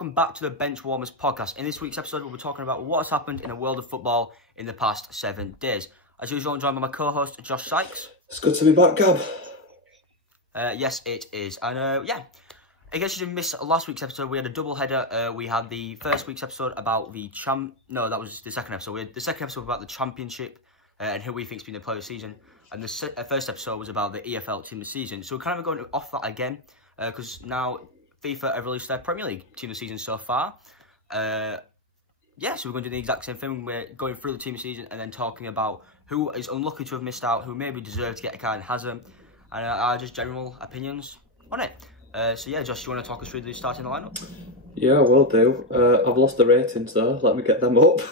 welcome back to the Benchwarmers podcast. In this week's episode, we'll be talking about what's happened in the world of football in the past 7 days. As usual, I'm joined by my co-host, Josh Sykes. It's good to be back, Gab. Yes, it is. And yeah, I guess you didn't miss last week's episode. We had a double header. We had the first week's episode about the No, that was the second episode. We had the second episode about the championship and who we think's been the player of the season. And the first episode was about the EFL team of the season. So we're kind of going off that again because now FIFA have released their Premier League team of the season so far. Yeah, so we're going to do the exact same thing. We're going through the team of the season and then talking about who is unlucky to have missed out, who maybe deserved to get a card and hasn't, and our just general opinions on it. So yeah, Josh, you want to talk us through the starting lineup? Yeah, I will do. I've lost the ratings though. Let me get them up.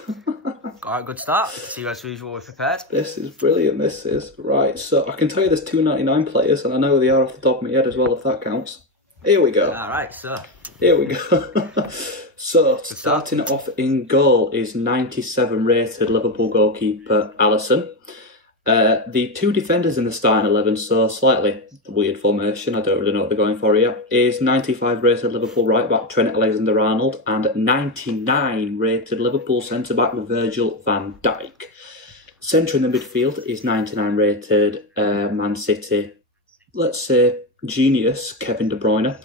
Alright, good start. See you as usual, we're prepared. This is brilliant, this is. Right, so I can tell you there's 299 players, and I know they are off the top of my head as well, if that counts. Here we go. Alright, so. Here we go. So, starting off in goal is 97 rated Liverpool goalkeeper Alisson. The two defenders in the starting 11, so slightly weird formation, I don't really know what they're going for here, is 95 rated Liverpool right back Trent Alexander-Arnold and 99 rated Liverpool centre back Virgil van Dijk. Centre in the midfield is 99 rated Man City, let's say genius Kevin De Bruyne.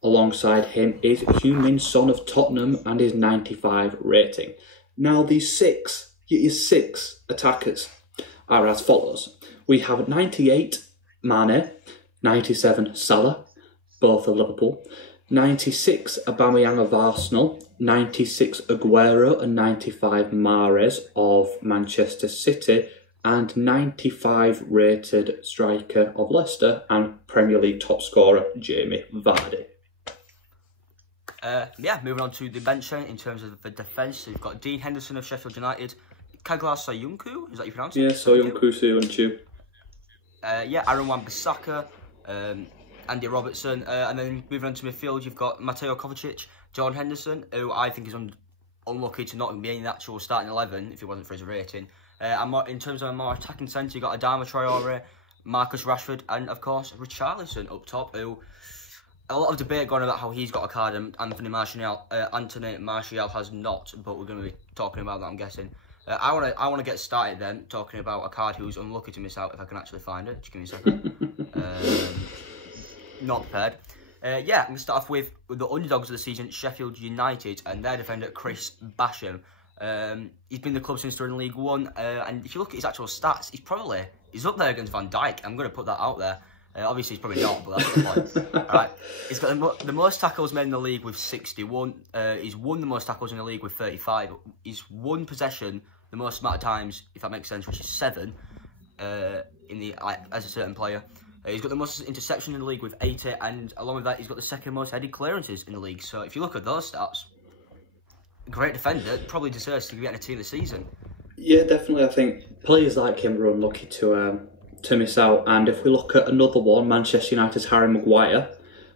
Alongside him is Heung-min Son of Tottenham and his 95 rating. Now these six attackers are as follows. We have 98 Mane, 97 Salah, both of Liverpool, 96 Aubameyang of Arsenal, 96 Aguero and 95 Mahrez of Manchester City, and 95 rated striker of Leicester and Premier League top scorer Jamie Vardy. Yeah, moving on to the bench in terms of the defence. So you've got Dean Henderson of Sheffield United, Kaglar Soyuncu, is that you pronounce it? Yeah, Soyuncu. Yeah, Aaron Wan-Bissaka, Andy Robertson, and then moving on to midfield, you've got Mateo Kovacic, John Henderson, who I think is unlucky to not be in the actual starting 11 if it wasn't for his rating. And in terms of a more attacking centre, you've got Adama Traore, Marcus Rashford, and of course Richarlison up top, who a lot of debate going about how he's got a card and Anthony Martial has not, but we're going to be talking about that, I'm guessing. I want to get started then talking about a card who's unlucky to miss out if I can actually find it. Just give me a second. Not prepared. Yeah, I'm going to start off with the underdogs of the season, Sheffield United, and their defender Chris Basham. He's been in the club since they're in League One, and if you look at his actual stats, he's up there against Van Dijk. I'm going to put that out there. Obviously, he's probably not, but that's the point. Alright, he's got the most tackles made in the league with 61. He's won the most tackles in the league with 35. He's won possession the most amount of times, if that makes sense, which is 7 as a certain player. He's got the most interceptions in the league with 80, and along with that, he's got the second most headed clearances in the league. So if you look at those stats, great defender, probably deserves to get a team this season. Yeah, definitely. I think players like him are unlucky to miss out. And if we look at another one, Manchester United's Harry Maguire.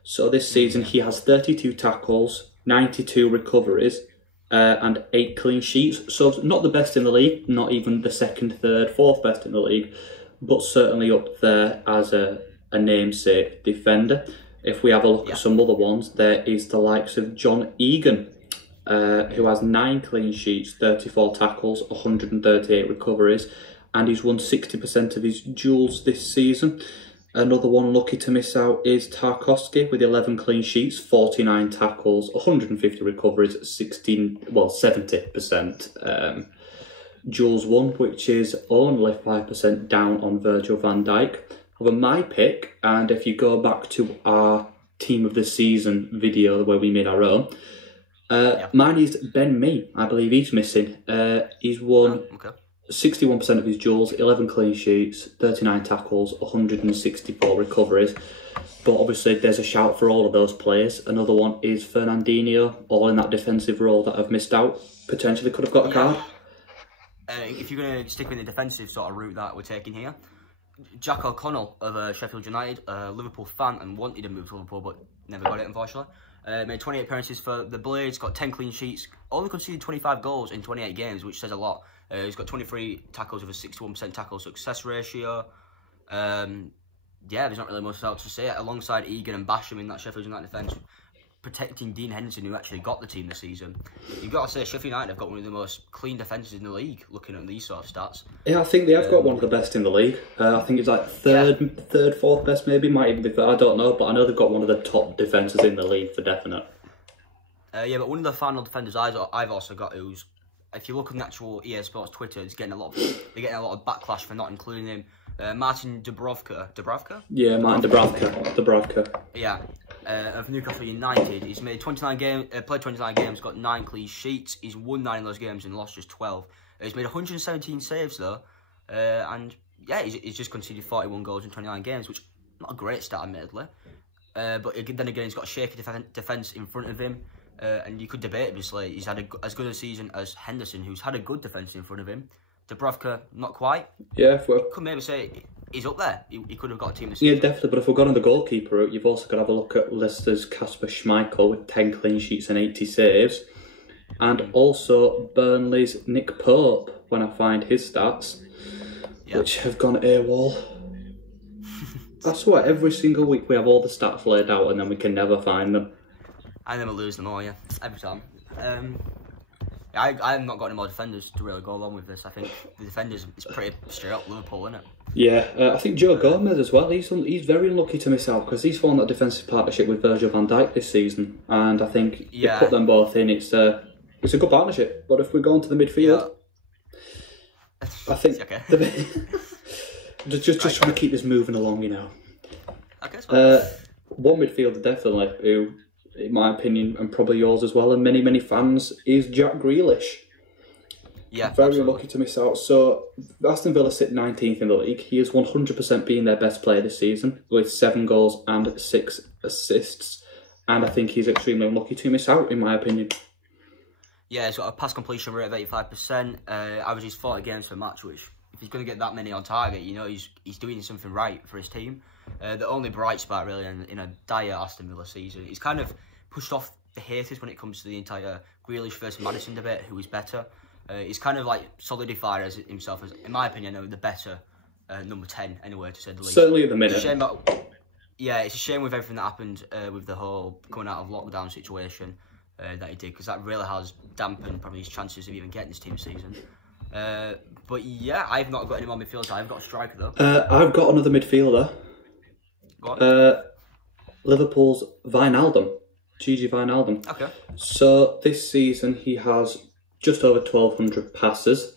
So this season he has 32 tackles, 92 recoveries, and 8 clean sheets. So not the best in the league, not even the second, third, fourth best in the league, but certainly up there as a namesake defender. If we have a look at some other ones, there is the likes of John Egan, who has 9 clean sheets, 34 tackles, 138 recoveries, and he's won 60% of his duels this season. Another one lucky to miss out is Tarkowski with 11 clean sheets, 49 tackles, 150 recoveries, 70% duels won, which is only 5% down on Virgil van Dijk. However, my pick, and if you go back to our team of the season video where we made our own, mine is Ben Mee. I believe he's missing. He's won 61% of his duels, 11 clean sheets, 39 tackles, 164 recoveries. But obviously there's a shout for all of those players. Another one is Fernandinho, all in that defensive role that have missed out. Potentially could have got a card. If you're going to stick with the defensive sort of route that we're taking here, Jack O'Connell of Sheffield United, a Liverpool fan and wanted to move to Liverpool but never got it unfortunately. Made 28 appearances for the Blades, got 10 clean sheets, only conceded 25 goals in 28 games, which says a lot. He's got 23 tackles with a 61% tackle success ratio. Yeah, there's not really much else to say. Alongside Egan and Basham in that Sheffield United defence, protecting Dean Henderson, who actually got the team this season. You've got to say, Sheffield United have got one of the most clean defences in the league, looking at these sort of stats. Yeah, I think they have got one of the best in the league. I think it's like third, fourth best maybe, might even be third, I don't know, but I know they've got one of the top defences in the league for definite. Yeah, but one of the final defenders I've also got, who's, if you look on the actual EA Sports Twitter, they're getting a lot of backlash for not including him. Martin Dubravka? Yeah, Martin Dubravka. Yeah, of Newcastle United. He's made 29 games, played 29 games, got 9 clean sheets. He's won 9 of those games and lost just 12. He's made 117 saves though, and yeah, he's just conceded 41 goals in 29 games, which not a great stat, admittedly. But then again, he's got a shaky defence in front of him, and you could debate, obviously, he's had as good a season as Henderson, who's had a good defence in front of him. Dubravka, not quite. Yeah, could maybe say he's up there. He could have got a team this season. Yeah, definitely. But if we're going on the goalkeeper route, you've also got to have a look at Leicester's Kasper Schmeichel with 10 clean sheets and 80 saves, and also Burnley's Nick Pope. When I find his stats, which have gone AWOL. I swear, every single week we have all the stats laid out, and then we can never find them. I never lose them all, yeah, every time. I have not got any more defenders to really go along with this. I think the defenders is pretty straight up Liverpool, isn't it? Yeah, I think Joe Gomez as well. He's very unlucky to miss out because he's formed that defensive partnership with Virgil van Dijk this season, and I think you put them both in. It's a good partnership. But if we go into the midfield, I think just trying to keep this moving along, you know. Okay, so one midfielder definitely who, in my opinion, and probably yours as well, and many fans, is Jack Grealish. Yeah, very lucky to miss out. So Aston Villa sit 19th in the league. He is 100% being their best player this season with 7 goals and 6 assists, and I think he's extremely unlucky to miss out, in my opinion. Yeah, he's got a pass completion rate of 85%, averages 40 games per match, which if he's going to get that many on target, you know he's doing something right for his team. The only bright spot really in a dire Aston Villa season, he's kind of pushed off the haters when it comes to the entire Grealish versus Maddison debate, who is better. He's kind of like solidified as himself as, in my opinion, the better number 10 anyway, to say the least. Certainly at the minute. It's a shame it's a shame with everything that happened with the whole coming out of lockdown situation that he did, because that really has dampened probably his chances of even getting this team season. But yeah, I've not got any more midfielders. I've got a striker though. I've got another midfielder. Go on. Liverpool's Wijnaldum. Gigi Wijnaldum. Okay. So this season he has just over 1,200 passes,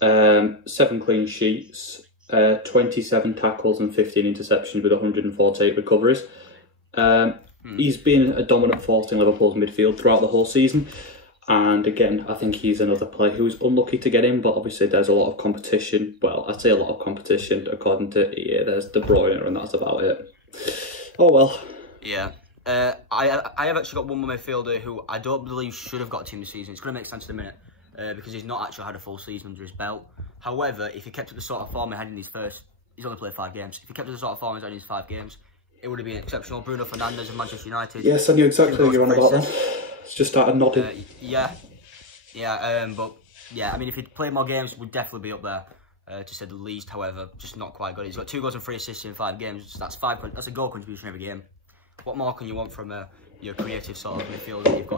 7 clean sheets, 27 tackles and 15 interceptions with 148 recoveries. He's been a dominant force in Liverpool's midfield throughout the whole season. And again, I think he's another player who's unlucky to get in, but obviously there's a lot of competition. Well, I'd say a lot of competition according to EA. There's De Bruyne and that's about it. Oh well. Yeah. I have actually got one more midfielder who I don't believe should have got a team this season. It's going to make sense in a minute because he's not actually had a full season under his belt. However, if he kept up the sort of form he had in his he's only played 5 games. If he kept up the sort of form he had in his 5 games, it would have been exceptional. Bruno Fernandes of Manchester United. Yes, I knew exactly what you're on about then. It's just started nodding. But yeah, I mean, if he'd played more games, would definitely be up there, to say the least. However, just not quite good. He's got 2 goals and 3 assists in 5 games. So that's a goal contribution every game. What more can you want from your creative sort of midfielder that you've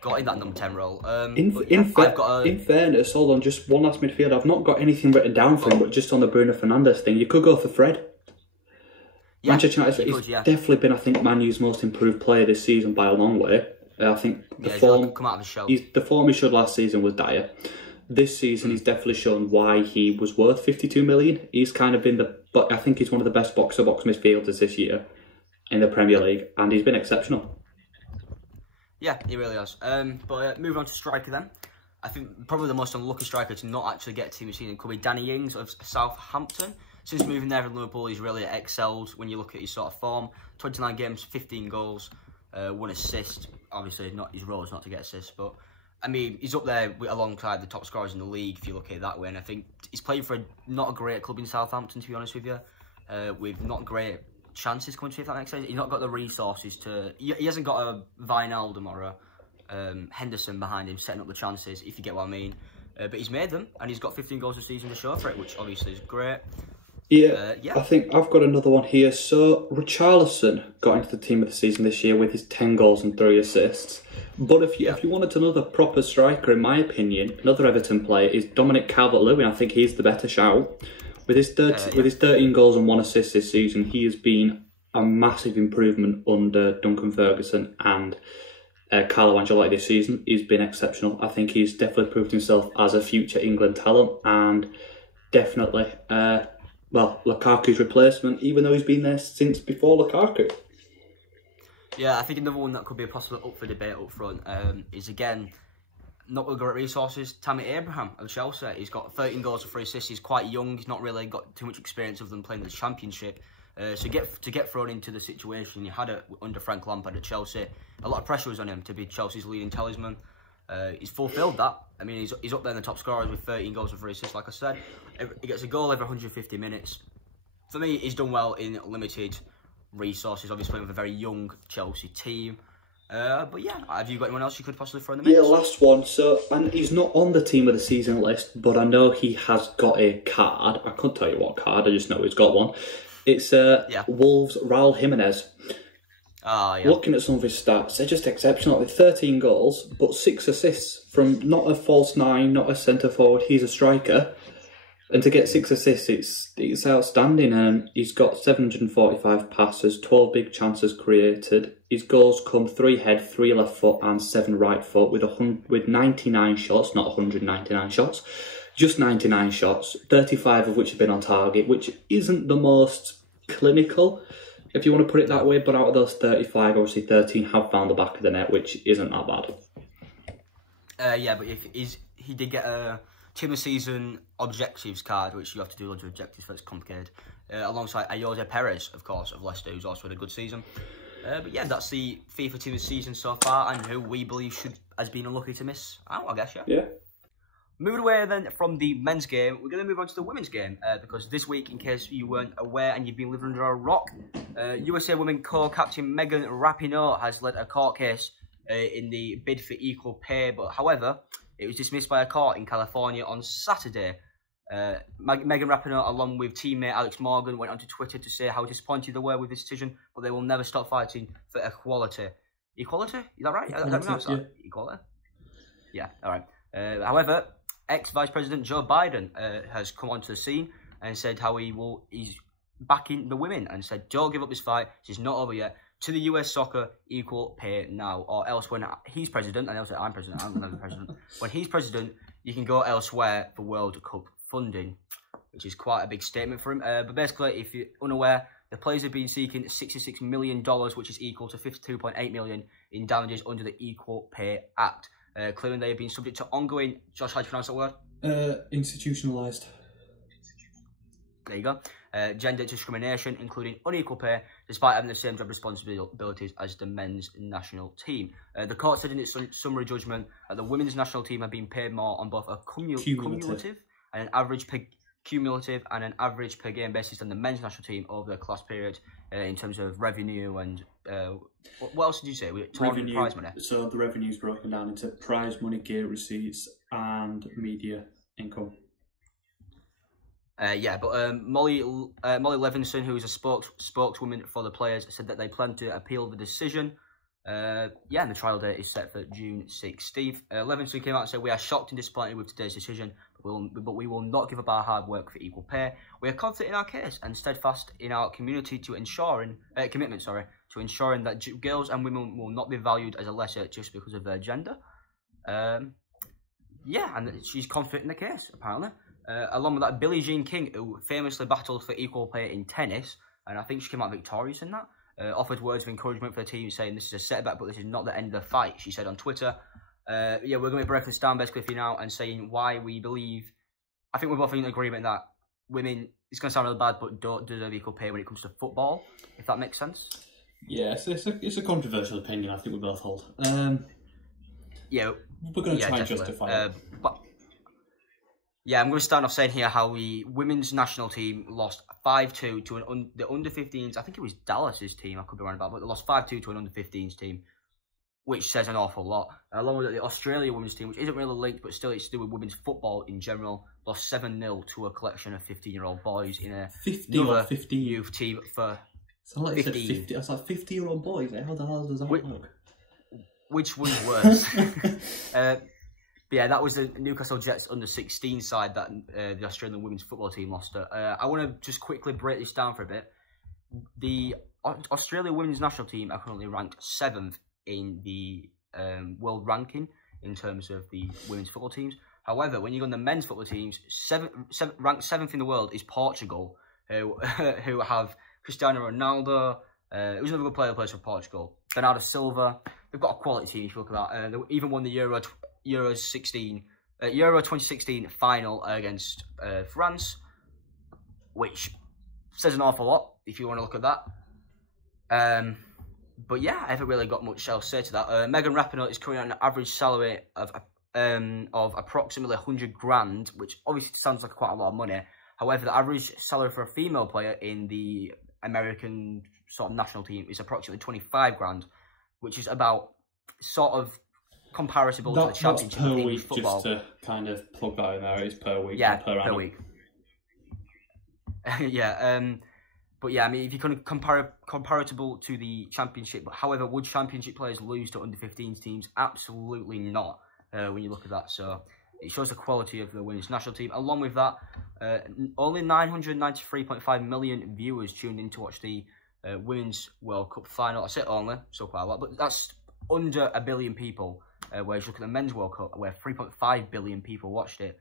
got in that number 10 role? In fairness, hold on, just one last midfielder. I've not got anything written down for him, but just on the Bruno Fernandes thing, you could go for Fred. Yeah, Manchester United, he's definitely been, I think, Man U's most improved player this season by a long way. I think the form come out of his shell. The form he showed last season was dire. This season, he's definitely shown why he was worth 52 million. He's kind of been but I think he's one of the best box-to-box midfielders this year in the Premier League, and he's been exceptional. Yeah, he really has. But moving on to striker then. I think probably the most unlucky striker to not actually get a team this season could be Danny Ings of Southampton. Since moving there from Liverpool, he's really excelled when you look at his sort of form. 29 games, 15 goals, 1 assist. Obviously, his role is not to get assists, but I mean, he's up there alongside the top scorers in the league if you look at it that way. And I think he's playing for not a great club in Southampton, to be honest with you, with not great chances coming to, if that makes sense. He's not got the resources to. He hasn't got a Wijnaldum or a Henderson behind him setting up the chances, if you get what I mean. But he's made them, and he's got 15 goals a season to show for it, which obviously is great. Yeah, I think I've got another one here. So, Richarlison got into the team of the season this year with his 10 goals and 3 assists. But if you wanted another proper striker, in my opinion, another Everton player is Dominic Calvert-Lewin. I think he's the better shout. With his 13 goals and 1 assist this season, he has been a massive improvement under Duncan Ferguson and Carlo Ancelotti this season. He's been exceptional. I think he's definitely proved himself as a future England talent, and definitely, Lukaku's replacement, even though he's been there since before Lukaku. Yeah, I think another one that could be a possible up for debate up front is, again, not with great resources, Tammy Abraham of Chelsea. He's got 13 goals and 3 assists. He's quite young. He's not really got too much experience of them playing the Championship. So to get thrown into the situation you had it under Frank Lampard at Chelsea, a lot of pressure was on him to be Chelsea's leading talisman. He's fulfilled that. I mean, he's up there in the top scorers with 13 goals and 3 assists, like I said. He gets a goal every 150 minutes. For me, he's done well in limited resources, obviously with a very young Chelsea team. But yeah, have you got anyone else you could possibly throw in the mix? Yeah, last one. So, and he's not on the team of the season list, but I know he has got a card. I couldn't tell you what card, I just know he's got one. It's Wolves' Raul Jimenez. Looking at some of his stats, they're just exceptional. With 13 goals, but 6 assists from not a false 9, not a centre forward. He's a striker, and to get 6 assists, it's outstanding. And he's got 745 passes, 12 big chances created. His goals come 3 head, 3 left foot, and 7 right foot with 99 shots, not 199 shots. Just 99 shots, 35 of which have been on target, which isn't the most clinical, if you want to put it that way, but out of those 35, obviously 13 have found the back of the net, which isn't that bad. Yeah, but he did get a team of season objectives card, which you have to do loads of objectives, so it's complicated, alongside Jose Perez, of course, of Leicester, who's also had a good season. But yeah, that's the FIFA team of the season so far, and who we believe has been unlucky to miss out, I guess, Yeah. Moving away then from the men's game, we're going to move on to the women's game, because this week, in case you weren't aware and you've been living under a rock, USA Women co-captain Megan Rapinoe has led a court case in the bid for equal pay, but however, it was dismissed by a court in California on Saturday. Megan Rapinoe, along with teammate Alex Morgan, went onto Twitter to say how disappointed they were with this decision, but they will never stop fighting for equality. Equality? Is that right? Equality? Yeah, all right. However, ex-Vice President Joe Biden has come onto the scene and said how he's backing the women and said, don't give up this fight, this is not over yet. To the US soccer, equal pay now, or else when he's president, and they'll say, I'm president, I'm never president. When he's president, you can go elsewhere for World Cup funding, which is quite a big statement for him. But basically, if you're unaware, the players have been seeking $66 million, which is equal to $52.8 million in damages under the Equal Pay Act. Claiming they have been subject to ongoing, Josh, how do you pronounce that word? Institutionalised. There you go. Gender discrimination, including unequal pay, despite having the same job responsibilities as the men's national team. The court said in its summary judgment that the women's national team have been paid more on both a cumulative and an average per game basis than the men's national team over the class period in terms of revenue and what else did you say? Revenue, prize money. So the revenue is broken down into prize money, gear receipts, and media income. Yeah, but Molly Levinson, who is a spokeswoman for the players, said that they plan to appeal the decision. Yeah, and the trial date is set for June 6th. Steve Levinson came out and said, "We are shocked and disappointed with today's decision, but we will not give up our hard work for equal pay. We are confident in our case and steadfast in our community to ensuring that girls and women will not be valued as a lesser just because of their gender." Yeah, and she's confident in the case, apparently. Along with that, Billie Jean King, who famously battled for equal pay in tennis, and I think she came out victorious in that, offered words of encouragement for the team, saying this is a setback, but this is not the end of the fight. She said on Twitter, yeah, we're going to be breaking this down basically for you now and saying why we believe, I think we're both in agreement that women, it's going to sound really bad, but don't deserve equal pay when it comes to football, if that makes sense. Yeah, it's a controversial opinion, I think we both hold. Yeah, we're going to try and justify it. But yeah, I'm going to start off saying here how the women's national team lost 5-2 to the under-15s. I think it was Dallas's team, I could be wrong about, but they lost 5-2 to an under-15s team. which says an awful lot. Along with the Australia women's team, which isn't really linked, but still it's to do with women's football in general, lost 7-0 to a collection of 15-year-old boys in a 50 or 50 youth team for so like 50. It's like 50-year-old boys. How the hell does that work? Which was worse? But yeah, that was the Newcastle Jets under-16 side that the Australian women's football team lost to. I want to just quickly break this down for a bit. The Australia women's national team are currently ranked 7th in the world ranking in terms of the women's football teams. However, when you go on the men's football teams, ranked 7th in the world is Portugal, who have Cristiano Ronaldo, who's another good player who plays for Portugal, Bernardo Silva. They've got a quality team if you look at that. They even won the Euro 2016 final against France, which says an awful lot if you want to look at that. But yeah, I haven't really got much else to say to that. Megan Rapinoe is currently on an average salary of approximately 100 grand, which obviously sounds like quite a lot of money. However, the average salary for a female player in the American sort of national team is approximately 25 grand, which is about sort of comparable to the championship per in English week, football. just to kind of plug that in there, it's per week. Yeah, per annum. week. Yeah, but yeah, I mean, if you can comparable to the championship, but however, would championship players lose to under-15s teams? Absolutely not. When you look at that, so it shows the quality of the women's national team. Along with that, only 993.5 million viewers tuned in to watch the Women's World Cup final. I say only, so quite a lot, but that's under 1 billion people. Whereas you look at the Men's World Cup, where 3.5 billion people watched it,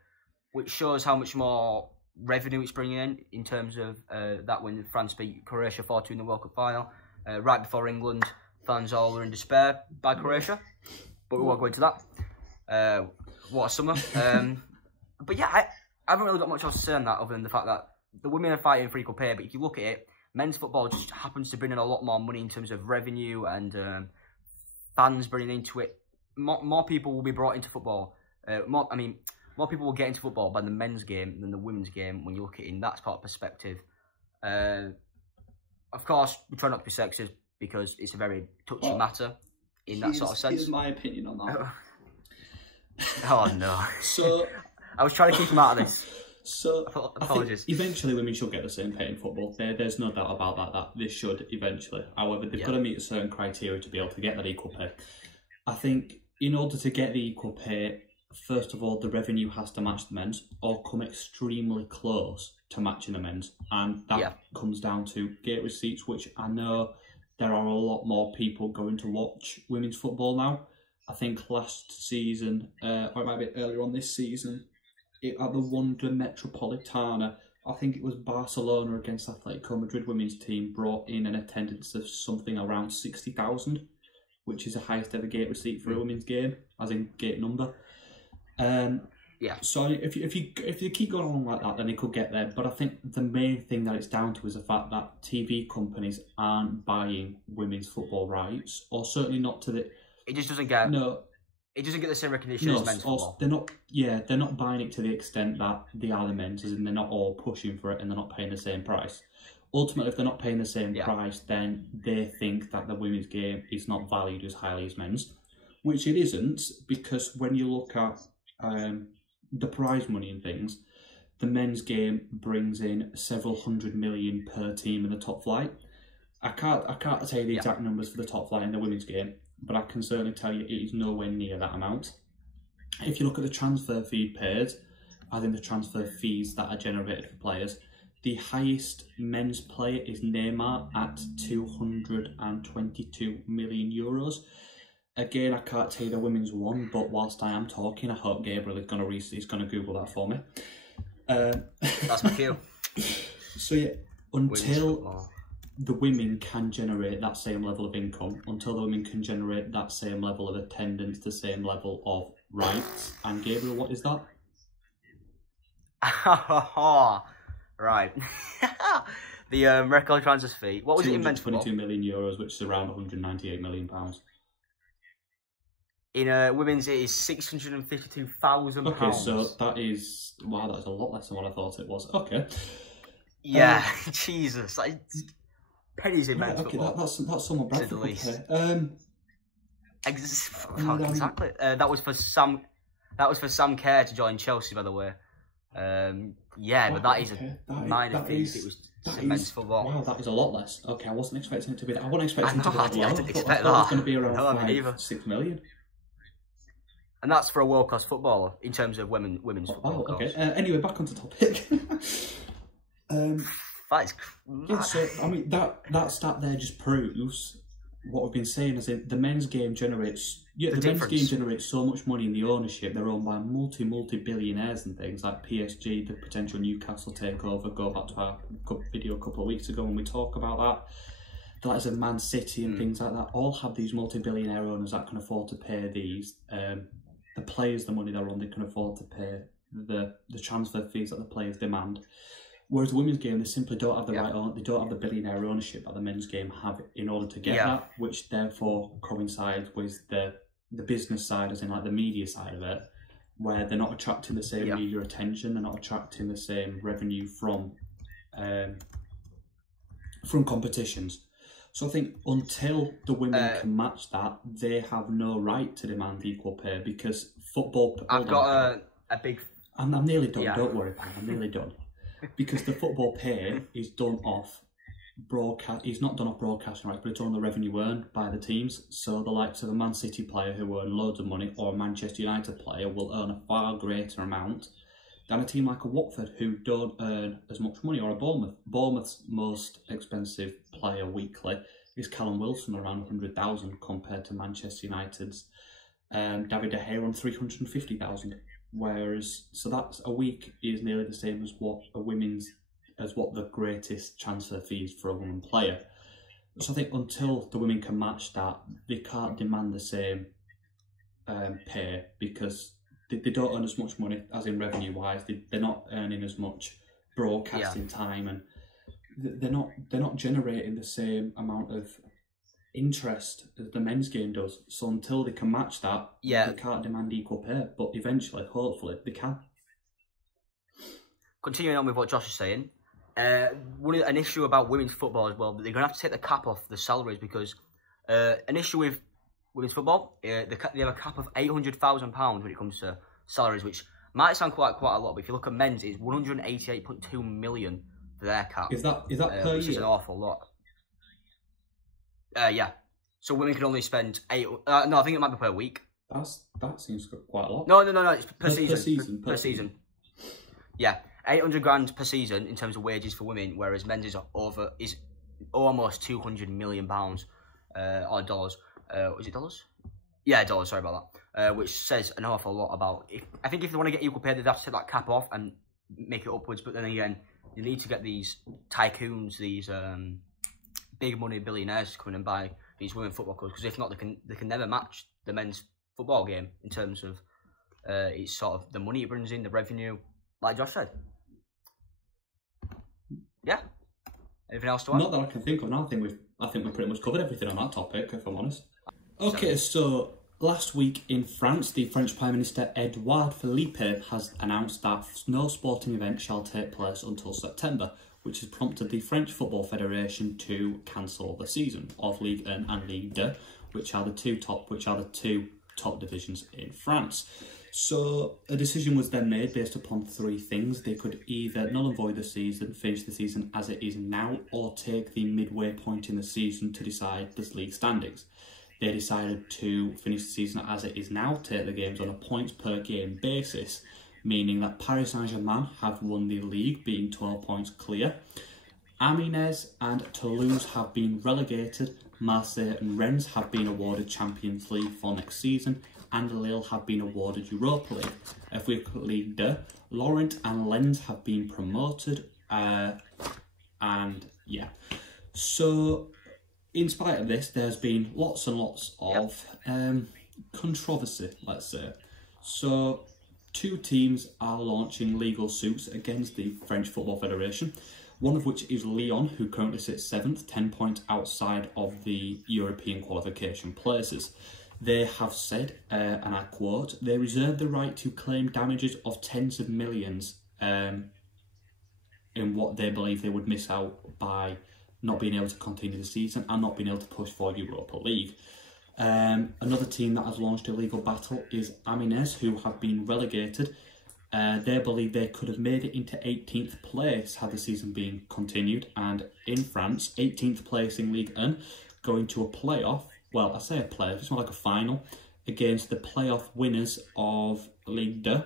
which shows how much more revenue it's bringing in terms of that when France beat Croatia 4-2 in the World Cup final. Right before England, fans all were in despair by Croatia, but we won't go into that. What a summer. But yeah, I haven't really got much else to say on that other than the fact that the women are fighting for equal pay, but if you look at it, men's football just happens to bring in a lot more money in terms of revenue and fans bringing into it. More people will be brought into football. More people will get into football by the men's game than the women's game when you look at it in that sort of perspective. Of course, we try not to be sexist because it's a very touchy matter in that sort of sense. Here's my opinion on that. Oh no. So I was trying to keep him out of this. So apologies. Eventually women should get the same pay in football. There's no doubt about that they should eventually. However, they've got to meet a certain criteria to be able to get that equal pay. I think in order to get the equal pay, first of all, the revenue has to match the men's or come extremely close to matching the men's. And that comes down to gate receipts, which I know there are a lot more people going to watch women's football now. I think last season, or it might be earlier on this season, at the Wanda Metropolitana, I think it was Barcelona against Atletico Madrid women's team brought in an attendance of something around 60,000, which is the highest ever gate receipt for a women's game, as in gate number. So if you keep going along like that, then it could get there. But I think the main thing that it's down to is the fact that TV companies aren't buying women's football rights, or certainly not to the. It just doesn't get. No. It doesn't get the same recognition as men's football. They're not. Yeah, they're not buying it to the extent that they are the men's, as in they're not all pushing for it and they're not paying the same price. Ultimately, if they're not paying the same price, then they think that the women's game is not valued as highly as men's, which it isn't, because when you look at the prize money and things, the men's game brings in several hundred million per team in the top flight. I can't tell you the exact numbers for the top flight in the women's game, but I can certainly tell you it is nowhere near that amount. If you look at the transfer fee paid, as in the transfer fees that are generated for players, the highest men's player is Neymar at 222 million euros. Again, I can't tell you the women's one, but whilst I am talking, I hope Gabriel is going to Google that for me. That's my cue. So yeah, until the women can generate that same level of income, until the women can generate that same level of attendance, the same level of rights. And Gabriel, what is that? Right. The record transfer fee. What was it in men's football? 22 million euros, which is around 198 million pounds. In women's, it is £652,000. Okay, so that is a lot less than what I thought it was. Okay. Yeah, Jesus, pennies in men's okay, football. That's somewhat bad for least. Exactly. That was for Sam. That was for Sam Kerr to join Chelsea, by the way. Yeah, but that is a minor fee. It was immense football. Wow, that is a lot less. Okay, I wasn't expecting it to be that. I wasn't expecting it to be that low. I didn't expect I thought it was that. going to be around No, 6 million. And that's for a world-class footballer in terms of women's football. Oh, okay. Anyway, back onto topic. That is yeah, so I mean that stat there just proves what we've been saying, is that the men's game generates men's game generates so much money in the ownership. They're owned by multi-billionaires and things like PSG, the potential Newcastle takeover. Go back to our video a couple of weeks ago when we talk about that. The likes of Man City and things like that all have these multi-billionaire owners that can afford to pay these the players the money they're on. They can afford to pay the transfer fees that the players demand. Whereas the women's game, they simply don't have the they don't have the billionaire ownership that the men's game have in order to get that, which therefore coincides with the business side, as in like the media side of it, where they're not attracting the same media attention, they're not attracting the same revenue from competitions. So I think until the women can match that, they have no right to demand equal pay, because football. I've got a big. I'm nearly done. Don't worry, Pam, I'm nearly done. Because the football pay is done off broadcast. It's not done off broadcasting rights, but it's on the revenue earned by the teams. So the likes of a Man City player who earn loads of money, or a Manchester United player, will earn a far greater amount than a team like a Watford who don't earn as much money, or a Bournemouth. Bournemouth's most expensive player weekly is Callum Wilson, around 100,000, compared to Manchester United's David De Gea on 350,000. Whereas, so that's a week is nearly the same as what the greatest transfer fees for a woman player. So I think until the women can match that, they can't demand the same pay, because they don't earn as much money, as in revenue wise. They're not earning as much broadcasting time, and they're not generating the same amount of interest as the men's game does. So until they can match that, they can't demand equal pay. But eventually, hopefully, they can. Continuing on with what Josh is saying, an issue about women's football as well, they're going to have to take the cap off the salaries, because an issue with women's football, they have a cap of £800,000 when it comes to salaries, which might sound quite a lot, but if you look at men's, it's 188.2 million for their cap. Is that per year? Which is an awful lot. Yeah. So women can only spend no, I think it might be per week. That seems quite a lot. No, it's per season. Per season. Yeah, 800 grand per season in terms of wages for women, whereas men's is almost 200 million pounds, or dollars. Is it dollars? Yeah, dollars. Sorry about that. Which says an awful lot about. I think if they want to get equal pay, they'd have to take that cap off and make it upwards. But then again, you need to get these tycoons, these big money billionaires to come in and buy these women football clubs, because if not, they can never match the men's football game in terms of it's sort of the money it brings in, the revenue, like Josh said. Yeah. Anything else to add? Not that I can think of now. I think we pretty much covered everything on that topic, if I'm honest. Okay, so last week in France, the French Prime Minister Edouard Philippe has announced that no sporting event shall take place until September, which has prompted the French Football Federation to cancel the season of Ligue 1 and Ligue 2, which are the two top divisions in France. So a decision was then made based upon three things. They could either null and void the season, finish the season as it is now, or take the midway point in the season to decide the league standings. They decided to finish the season as it is now, take the games on a points per game basis, meaning that Paris Saint-Germain have won the league, being 12 points clear. Amiens and Toulouse have been relegated. Marseille and Rennes have been awarded Champions League for next season, and Lille have been awarded Europa League. If we look at Ligue 2, Lorient and Lens have been promoted, and yeah. So, in spite of this, there's been lots and lots of controversy, let's say. So, two teams are launching legal suits against the French Football Federation, one of which is Lyon, who currently sits 7th, 10 points outside of the European qualification places. They have said, and I quote, they reserve the right to claim damages of tens of millions in what they believe they would miss out by not being able to continue the season and not being able to push for Europa League. Another team that has launched a legal battle is Amiens, who have been relegated. They believe they could have made it into 18th place had the season been continued. And in France, 18th place in Ligue 1, going to a playoff. Well, I say a playoff, it's more like a final, against the playoff winners of Ligue 2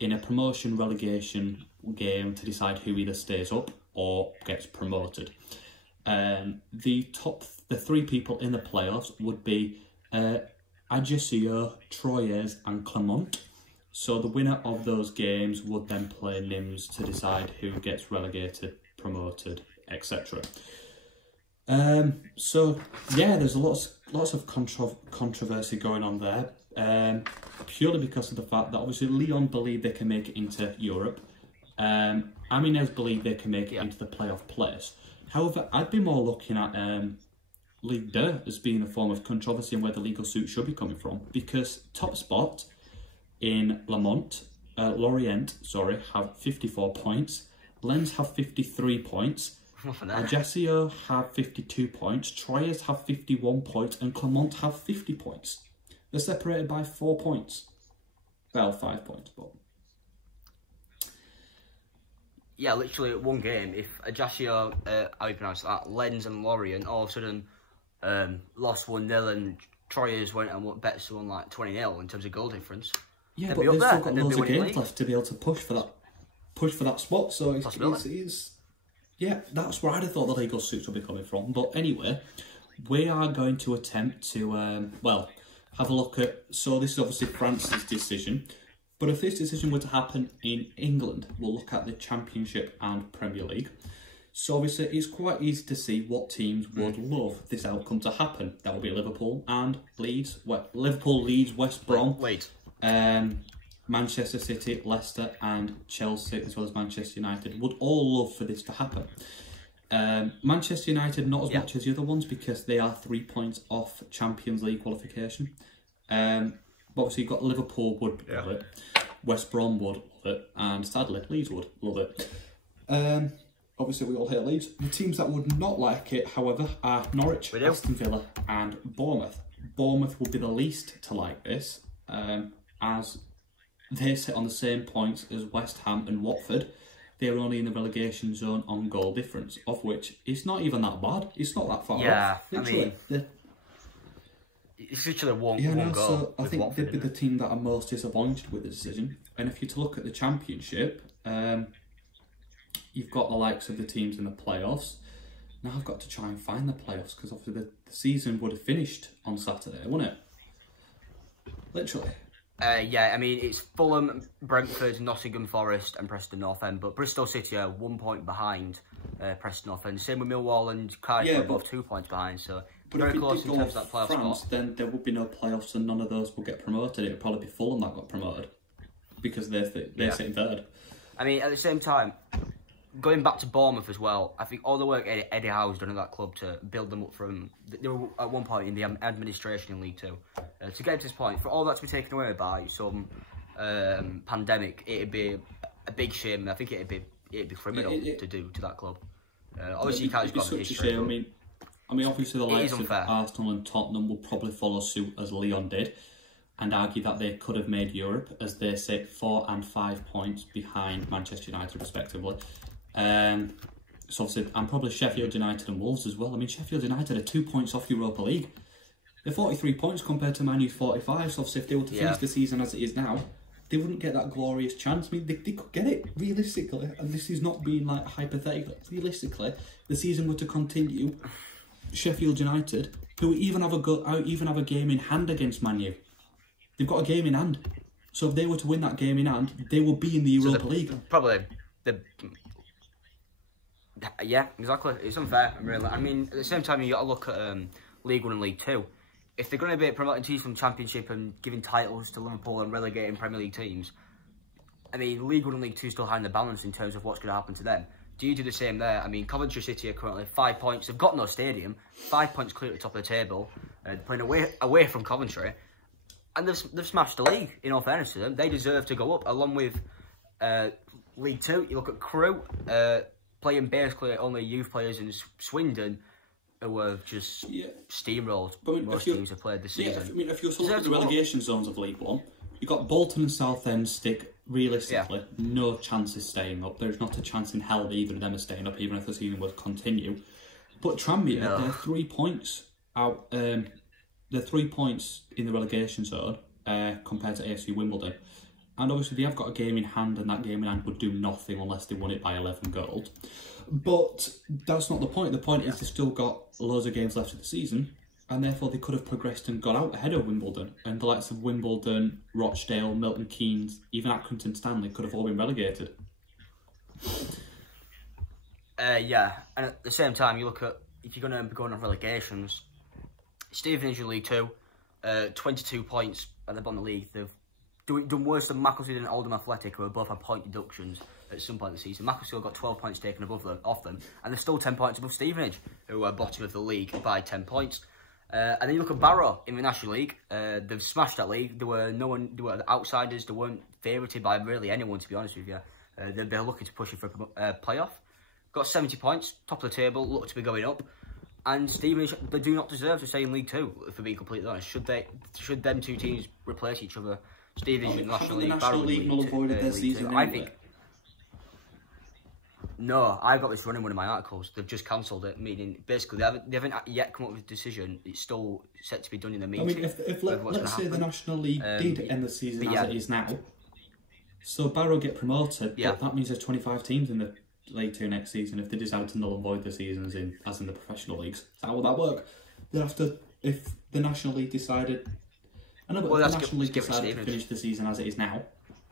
in a promotion-relegation game to decide who either stays up or gets promoted. The three people in the playoffs would be Ajaccio, Troyes and Clermont. So the winner of those games would then play Nims to decide who gets relegated, promoted, etc. So yeah, there's lots of controversy going on there. Purely because of the fact that obviously Lyon believe they can make it into Europe. Amiens believe they can make it into the playoff place. However, I'd be more looking at Ligue 2 as being a form of controversy and where the legal suit should be coming from, because top spot in Lorient, have 54 points. Lens have 53 points. Ajaccio have 52 points. Troyes have 51 points, and Clermont have 50 points. They're separated by 4 points. Well, 5 points, but yeah, literally one game. If Ajaccio, how you pronounce that, Lens and Lorient all of a sudden lost 1-0 and Troyes went and bet someone like 20-0 in terms of goal difference. Yeah, but they've still got loads of games left to be able to push for that spot. So it's yeah, that's where I'd have thought the legal suits would be coming from. But anyway, we are going to attempt to have a look at. So this is obviously France's decision. But if this decision were to happen in England, we'll look at the Championship and Premier League. So obviously it's quite easy to see what teams would love this outcome to happen. That would be Liverpool and Leeds. Liverpool, Leeds, West Brom, Manchester City, Leicester and Chelsea, as well as Manchester United, would all love for this to happen. Manchester United not as much as the other ones because they are 3 points off Champions League qualification. Obviously you've got Liverpool would love it, West Brom would love it, and sadly Leeds would love it. Obviously we all hate Leeds. The teams that would not like it, however, are Norwich, Aston Villa and Bournemouth. Bournemouth would be the least to like this, as they sit on the same points as West Ham and Watford. They are only in the relegation zone on goal difference, of which it's not even that bad. It's not that far off. Literally, it's literally one goal. So I think they'd be the team that are most disappointed with the decision. And if you're to look at the Championship, you've got the likes of the teams in the playoffs. Now I've got to try and find the playoffs because obviously the season would have finished on Saturday, wouldn't it? Literally. Yeah, I mean, it's Fulham, Brentford, Nottingham Forest and Preston North End, but Bristol City are 1 point behind Preston North End. Same with Millwall and Cardiff are both 2 points behind, so very close in terms of that playoff spot. Then there would be no playoffs and none of those will get promoted. It would probably be Fulham that got promoted because they're sitting third. I mean, at the same time, going back to Bournemouth as well, I think all the work Eddie Howe's done at that club to build them up from... They were at one point in the administration in League 2. To get to this point, for all that to be taken away by some pandemic, it'd be a big shame, and I think it'd be criminal to do to that club. Obviously, you can't just go on history. I mean, obviously the likes of Arsenal and Tottenham will probably follow suit as Lyon did, and argue that they could have made Europe, as they sit 4 and 5 points behind Manchester United, respectively. So obviously, and probably Sheffield United and Wolves as well. I mean, Sheffield United are 2 points off Europa League. They're 43 points compared to Man U's 45. So obviously, if they were to finish the season as it is now, they wouldn't get that glorious chance. I mean, they could get it realistically, and this is not being like hypothetical. Realistically, the season were to continue, Sheffield United, who even have a game in hand against Man U. They've got a game in hand. So if they were to win that game in hand, they will be in the Europa League. Probably yeah, exactly. It's unfair, really. I mean, at the same time, you got to look at League 1 and League 2. If they're going to be promoting teams from Championship and giving titles to Liverpool and relegating Premier League teams, I mean, League 1 and League 2 still hang the balance in terms of what's going to happen to them. Do you do the same there? I mean, Coventry City are currently 5 points. They've got no stadium, 5 points clear at the top of the table, playing away from Coventry, and they've smashed the league. In all fairness to them, they deserve to go up along with League 2. You look at Crewe, playing basically only youth players in Swindon. who have just steamrolled most teams have played this season. If you look at the relegation zones of League One, you've got Bolton and Southend stick, realistically, no chance of staying up. There's not a chance in hell that either of them are staying up, even if the season was to continue. But Tranmere, they're 3 points out. They're 3 points in the relegation zone compared to AFC Wimbledon. And obviously they have got a game in hand, and that game in hand would do nothing unless they won it by 11 goals. But that's not the point. The point is they've still got loads of games left of the season, and therefore they could have progressed and got out ahead of Wimbledon. And the likes of Wimbledon, Rochdale, Milton Keynes, even Accrington Stanley could have all been relegated. Yeah, and at the same time, you look at, if you're going to be going on relegations, Stevenage in League 2, 22 points at the bottom of the league. They've done worse than Macclesfield and Oldham Athletic, who both had point deductions at some point in the season. Macclesfield got 12 points taken off them, and they're still 10 points above Stevenage, who are bottom of the league by 10 points. And then you look at Barrow in the National League. They've smashed that league. They were the outsiders. They weren't favoured by really anyone, to be honest with you. They're looking to push it for a playoff. Got 70 points, top of the table, look to be going up. And Stevenage, they do not deserve to stay in League 2, if we're being completely honest. Should them two teams replace each other? Stevenage in the National League, Barrow in League 2. I think. No, I've got this running one of my articles. They've just cancelled it, meaning basically they haven't yet come up with a decision. It's still set to be done in the meeting. I mean, if let's say the National League did end the season as it is now, so Barrow get promoted, but that means there's 25 teams in the League 2 next season if they decide to null and void the seasons as in the professional leagues. How will that work? They'd have to, if the National League decided, I know, but if the National League decided to finish the season as it is now,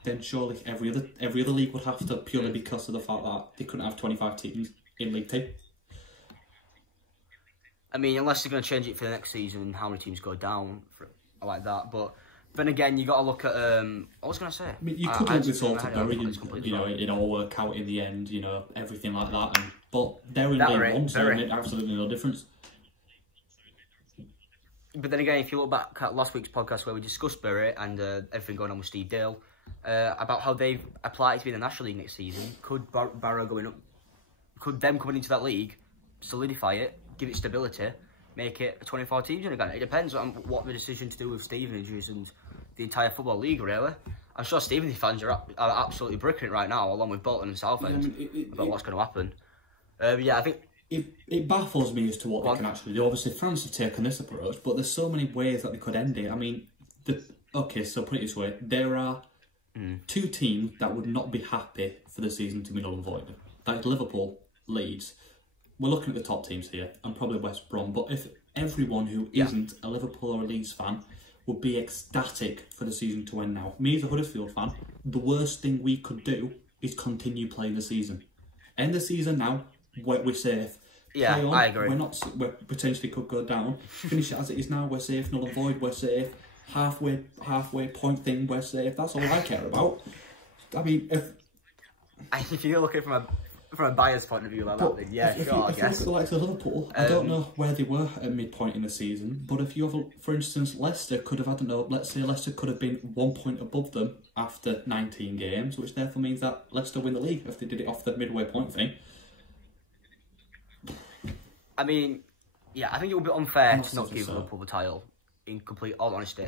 then surely every other league would have to, purely because of the fact that they couldn't have 25 teams in League 2. I mean, unless they're going to change it for the next season and how many teams go down like that. But then again, you got to look at what was I going to say? I mean, you could look with Salford Bury and, you know, it all work out in the end, you know, everything like that. But they're in League 1, so it made absolutely no difference. But then again, if you look back at last week's podcast where we discussed Bury and everything going on with Steve Dale, about how they've applied to be in the National League next season, could Barrow going up, could them coming into that league solidify it, give it stability, make it a 24 teams again? It depends on what the decision to do with Stevenage is and the entire football league, really. I'm sure Stevenage fans are absolutely bricking it right now, along with Bolton and Southend, about what's going to happen. I think it baffles me as to what they can actually do. Obviously, France have taken this approach, but there's so many ways that they could end it. I mean, okay, so put it this way: there are two teams that would not be happy for the season to be null and void. That is Liverpool, Leeds. We're looking at the top teams here, and probably West Brom. But if everyone who isn't a Liverpool or a Leeds fan would be ecstatic for the season to end now, me as a Huddersfield fan, the worst thing we could do is continue playing the season. End the season now. We're safe. Yeah, Play on. I agree. We potentially could go down. Finish it as it is now. We're safe. Null and void. We're safe. Halfway point thing. We're safe. That's all I care about. I mean, if you're looking from a buyer's point of view like that, then yeah, if sure, I guess. guess. If you look at the likes of Liverpool, I don't know where they were at midpoint in the season, but if you have, for instance, Leicester could have, I don't know, let's say Leicester could have been 1 point above them after 19 games, which therefore means that Leicester win the league if they did it off the midway point thing. I mean, yeah, I think it would be unfair to not give Liverpool the title, in complete all honesty.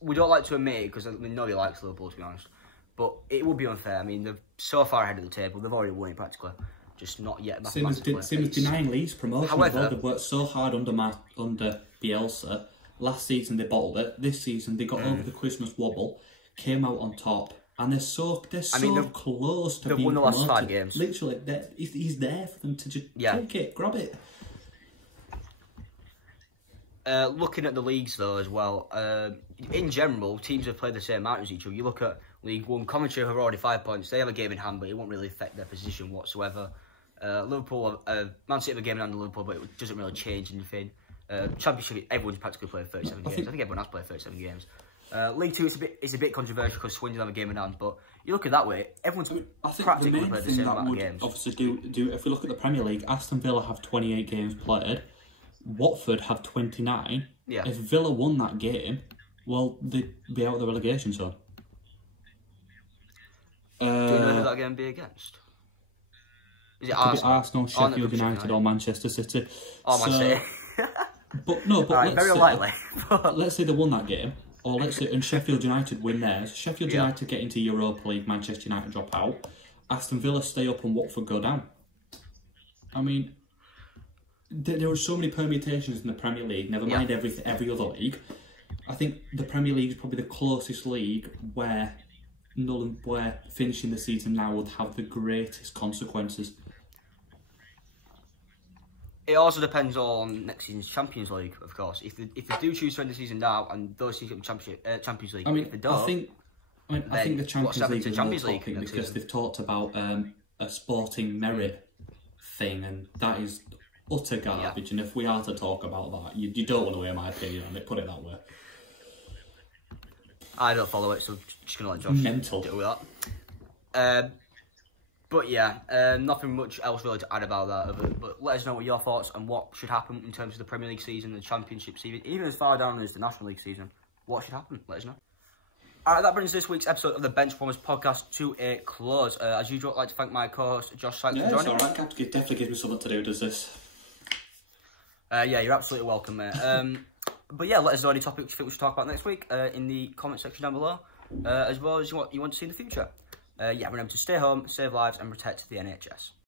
We don't like to admit it, because nobody likes Liverpool, to be honest. But it would be unfair. I mean, they're so far ahead of the table. They've already won it, practically. Just not yet mathematically. Same as denying Leeds promotion. However, they've worked so hard under Bielsa. Last season they bottled it. This season they got over the Christmas wobble, came out on top. And they're so close to being promoted. They've won the last 5 games. Literally, he's there for them to just take it, grab it. Looking at the leagues though as well, in general, teams have played the same amount as each other. You look at League 1, Coventry have already 5 points. They have a game in hand, but it won't really affect their position whatsoever. Liverpool, Man City have a game in hand to Liverpool, but it doesn't really change anything. Championship, everyone's practically played 37 games. I think everyone has played 37 games. League 2 is a bit controversial because Swindon have a game in hand, but you look at that way, everyone's practically played the same amount of games. Obviously, if we look at the Premier League, Aston Villa have 28 games played, Watford have 29. Yeah. If Villa won that game, well, they'd be out of the relegation zone. Do you know who that game would be against? Is it Arsenal? Arsenal, Sheffield United, or Manchester City. Oh, Man City. But no, but right, very unlikely. Let's say they won that game, or let's say and Sheffield United win theirs. Sheffield United get into Europa League, Manchester United drop out. Aston Villa stay up and Watford go down. I mean, there are so many permutations in the Premier League. Never mind every other league. I think the Premier League is probably the closest league where finishing the season now would have the greatest consequences. It also depends on next season's Champions League, of course. If they do choose to end the season now and those teams get Champions League, I mean, if they don't, I think the Champions League is more League because season? they've talked about a sporting merit thing, and that is utter garbage. And if we are to talk about that, you don't want to hear my opinion on it. Put it that way. I don't follow it, so just gonna let Josh deal with that. But yeah, nothing much else really to add about that. But let us know what your thoughts and what should happen in terms of the Premier League season, the Championship season, even as far down as the National League season. What should happen? Let us know. Alright, that brings this week's episode of the Benchwarmers podcast to a close. As usual, I'd like to thank my co-host Josh Sykes for joining. It's alright, Cap. Definitely gives me something to do, does this? Yeah, you're absolutely welcome, mate. But yeah, let us know any topics you think we should talk about next week in the comment section down below, as well as what you want to see in the future. Yeah, remember to stay home, save lives, and protect the NHS.